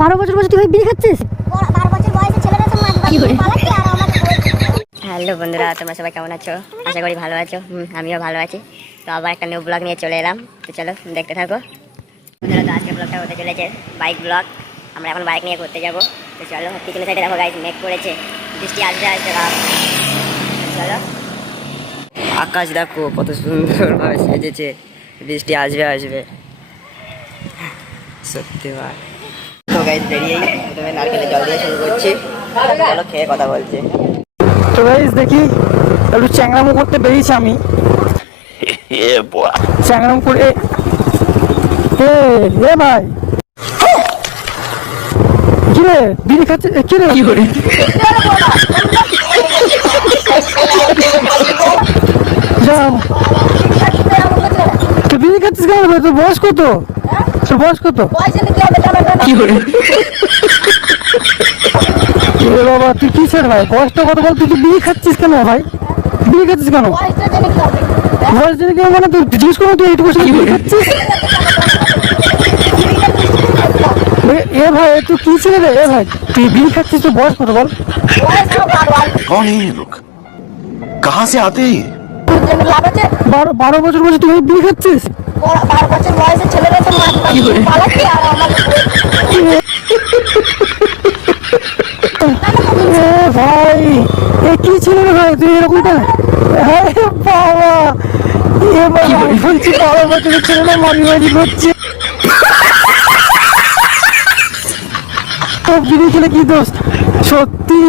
12 বছর বয়সে তুই বিয়ে খাচ্ছিস? 12 বছর বয়সে ছেলেরা তো মাছ পালাচ্ছে আর আমাকে হ্যালো বন্ধুরা, তোমরা সবাই কেমন আছো? আশা করি ভালো আছো। আমিও ভালো আছি। তো আবার একটা নিউ ব্লগ নিয়ে চলে এলাম। তো চলো দেখতে থাকো বন্ধুরা। তো আজকের ব্লগটা হতে চলেছে বাইক ব্লগ। আমরা এখন বাইক নিয়ে ঘুরতে যাবো। তো চলো, পিছনে সাইডে দেখো গাইস, মেঘ পড়েছে, বৃষ্টি আসবে আসবে ভাব। চলো, আকাশ দেখো কত সুন্দরভাবে সেজেছে, বৃষ্টি আসবে আসবে সত্যি ভাই। তো গাইস বেরিয়েই প্রথমে নারকেলে জল দিয়ে শুরু করছি। চলো খেয়ে কথা বলছি। তো গাইস দেখি একটু চ্যাংরামো করতে বেরিয়েছি আমি। চ্যাংরাম করে এ ভাই কিরে বিড়ি খাচ্ছে? কিরে কি করে যাও তো বিড়ি খাচ্ছিস কেন? তোর বয়স কত? তোর বয়স কত? কি করে এ বাবা তুই কি ছেড় ভাই, বয়সটা কত বল? তুই বিড়ি খাচ্ছিস কেন ভাই? বিড়ি খাচ্ছিস কেন? বয়স জেনে কেন মানে তুই জিজ্ঞেস করো তুই এইটুকু বিড়ি খাচ্ছিস? এ ভাই তুই কি ছেড়ে রে? এ ভাই তুই বিড়ি খাচ্ছিস, তোর বয়স কত বল? कौन है ये लोग? कहाँ से आते हैं ये? 12 বছর বয়সে তুই বিড়ি খাচ্ছিস? 12 বছর বয়সে ছেলেরা তো মাছ পালাচ্ছে আর আমাকে এ ভাই এ কি ছিল রে ভাই, তুই এরকম কেন? হ্যাঁ বাবা, এ ভাই বলছি 12 বছরের ছেলেরা মারি করছে। তো বিড়ি খেলে কি দোষ? সত্যি